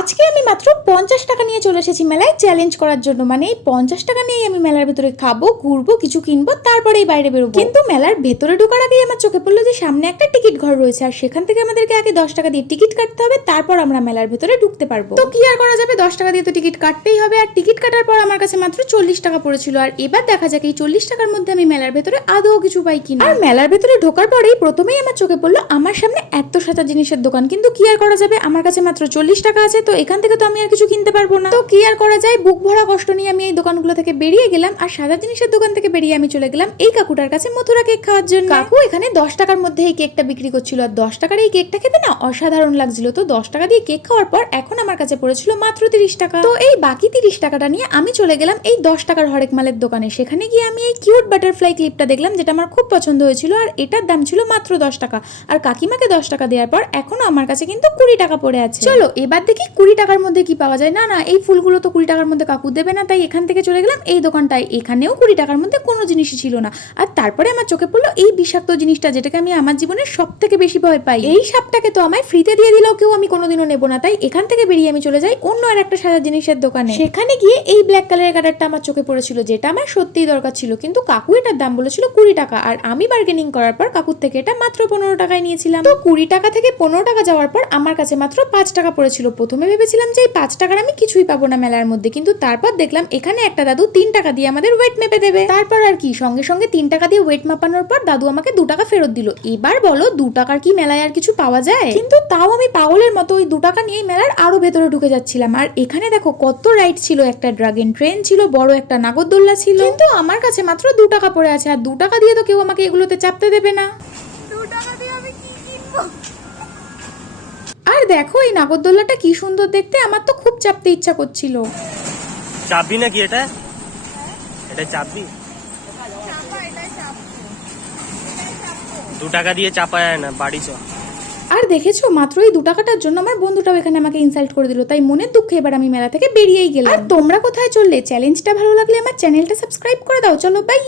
আজকে আমি মাত্র 50 টাকা নিয়ে চলে এসেছি মেলায় চ্যালেঞ্জ করার জন্য। মানে এই 50 টাকা নিয়ে আমি মেলার ভেতরে খাবো, ঘুরবো, কিছু কিনবো, তারপরেই বাইরে বেরোবো। কিন্তু মেলার ভেতরে ঢোকার আগেই আমার চোখে পড়লো যে সামনে একটা টিকিট ঘর রয়েছে, আর সেখান থেকে আমাদেরকে আগে 10 টাকা দিয়ে টিকিট কাটতে হবে, তারপর আমরা মেলার ভেতরে ঢুকতে পারবো। তো কি আর করা যাবে, 10 টাকা দিয়ে তো টিকিট কাটতেই হবে। আর টিকিট কাটার পর আমার কাছে মাত্র 40 টাকা পড়েছিল। আর এবার দেখা যাক এই 40 টাকার মধ্যে আমি মেলার ভেতরে আদৌ কিছু পাই কিনা। আর মেলার ভেতরে ঢোকার পরেই প্রথমেই আমার চোখে পড়লো আমার সামনে এত সাজা জিনিসের দোকান। কিন্তু কি আর করা যাবে, আমার কাছে মাত্র 40 টাকা আছে, তো এখান থেকে তো আমি আর কিছু কিনতে পারবো না। তো কি আর করা যায়, বুক ভরা কষ্ট নিয়ে আমি এই দোকানগুলো থেকে বেরিয়ে গেলাম। আর সাদা জিনিসের দোকান থেকে বেরিয়ে আমি চলে গেলাম এই কাকুটার কাছে মথুরা কেক খাওয়ার জন্য। কাকু এখানে 10 টাকার মধ্যে এই কেকটা বিক্রি করছিল, আর 10 টাকার এই কেকটা খেতে না অসাধারণ লাগছিল। তো 10 টাকা দিয়ে কেক খাওয়ার পর এখন আমার কাছে পড়েছিল মাত্র 30 টাকা। তো এই বাকি 30 টাকাটা নিয়ে আমি চলে গেলাম এই 10 টাকার হরেক মালের দোকানে। সেখানে গিয়ে আমি এই কিউট বাটারফ্লাই ক্লিপটা দেখলাম, যেটা আমার খুব পছন্দ হয়েছিল। আর এটার দাম ছিল মাত্র 10 টাকা। আর কাকিমাকে 10 টাকা দেওয়ার পর এখনো আমার কাছে কিন্তু 20 টাকা পড়ে আছে। চলো এবার দেখি 20 টাকার মধ্যে কি পাওয়া যায়। না না, এই ফুলগুলো তো 20 টাকার মধ্যে কাকু দেবে না, তাই এখান থেকে চলে গেলাম এই দোকানটায়। এখানেও 20 টাকার মধ্যে কোনো জিনিসই ছিল না। আর তারপরে আমার চোখে পড়লো এই বিষাক্ত জিনিসটা, যেটাকে আমি আমার জীবনের সব থেকে বেশি ভয় পাই। এই সাপটাকে তো আমায় ফ্রিতে দিয়ে দিলেও কেউ আমি কোনোদিনও নেবো না, তাই এখান থেকে বেরিয়ে আমি চলে যাই অন্য আর একটা সাদা জিনিসের দোকানে। সেখানে গিয়ে এই ব্ল্যাক কালারের কাটারটা আমার চোখে পড়েছিল, যেটা আমার সত্যিই দরকার ছিল। কিন্তু কাকু এটার দাম বলেছিল 20 টাকা, আর আমি বার্গেনিং করার পর কাকুর থেকে এটা মাত্র 15 টাকায় নিয়েছিলাম। তো 20 টাকা থেকে 15 টাকা যাওয়ার পর আমার কাছে মাত্র 5 টাকা পড়েছিল। প্রথমে ভেবেছিলাম যে এই 5 টাকার আমি কিছুই পাবো না মেলার মধ্যে, কিন্তু তারপর দেখলাম এখানে একটা দাদু 3 টাকা দিয়ে আমাদের ওয়েট মেপে দেবে। তারপর আর কি, সঙ্গে সঙ্গে 3 টাকা দিয়ে ওয়েট মাপানোর পর দাদু আমাকে 2 টাকা ফেরত দিল। এবার বলো 2 টাকার কি মেলায় আর কিছু পাওয়া যায়? কিন্তু তাও আমি পাগলের মতো ওই 2 টাকা নিয়ে মেলার আরো ভেতরে ঢুকে যাচ্ছিলাম। আর এখানে দেখো কত রাইড ছিল, একটা ড্রাগন ট্রেন ছিল, বড় একটা নাগরদোল্লা ছিল। কিন্তু আমার কাছে মাত্র 2 টাকা পড়ে আছে, আর 2 টাকা দিয়ে তো কেউ আমাকে এগুলোতে চাপতে দেবে না। 2 টাকা দিয়ে আমি কি কিনবো? আর দেখো এই নাগরদোল্লাটা কি সুন্দর দেখতে, আমার তো খুব চাপতে ইচ্ছা করছিল। চাপবি নাকি এটা? এটা চাপবি? চাপা, এটাই চাপবো। 2 টাকা দিয়ে চাপা যায় না, বাড়ি চ। আর দেখেছো মাত্র এই 2 টাকাটার জন্য আমার বন্ধুটাও এখানে আমাকে ইনসাল্ট করে দিল, তাই মনের দুঃখে এবার আমি মেলা থেকে বেরিয়েই গেলাম। আর তোমরা কোথায় চললে? চ্যালেঞ্জটা ভালো লাগলে আমার চ্যানেলটা সাবস্ক্রাইব করে দাও। চলো বাই।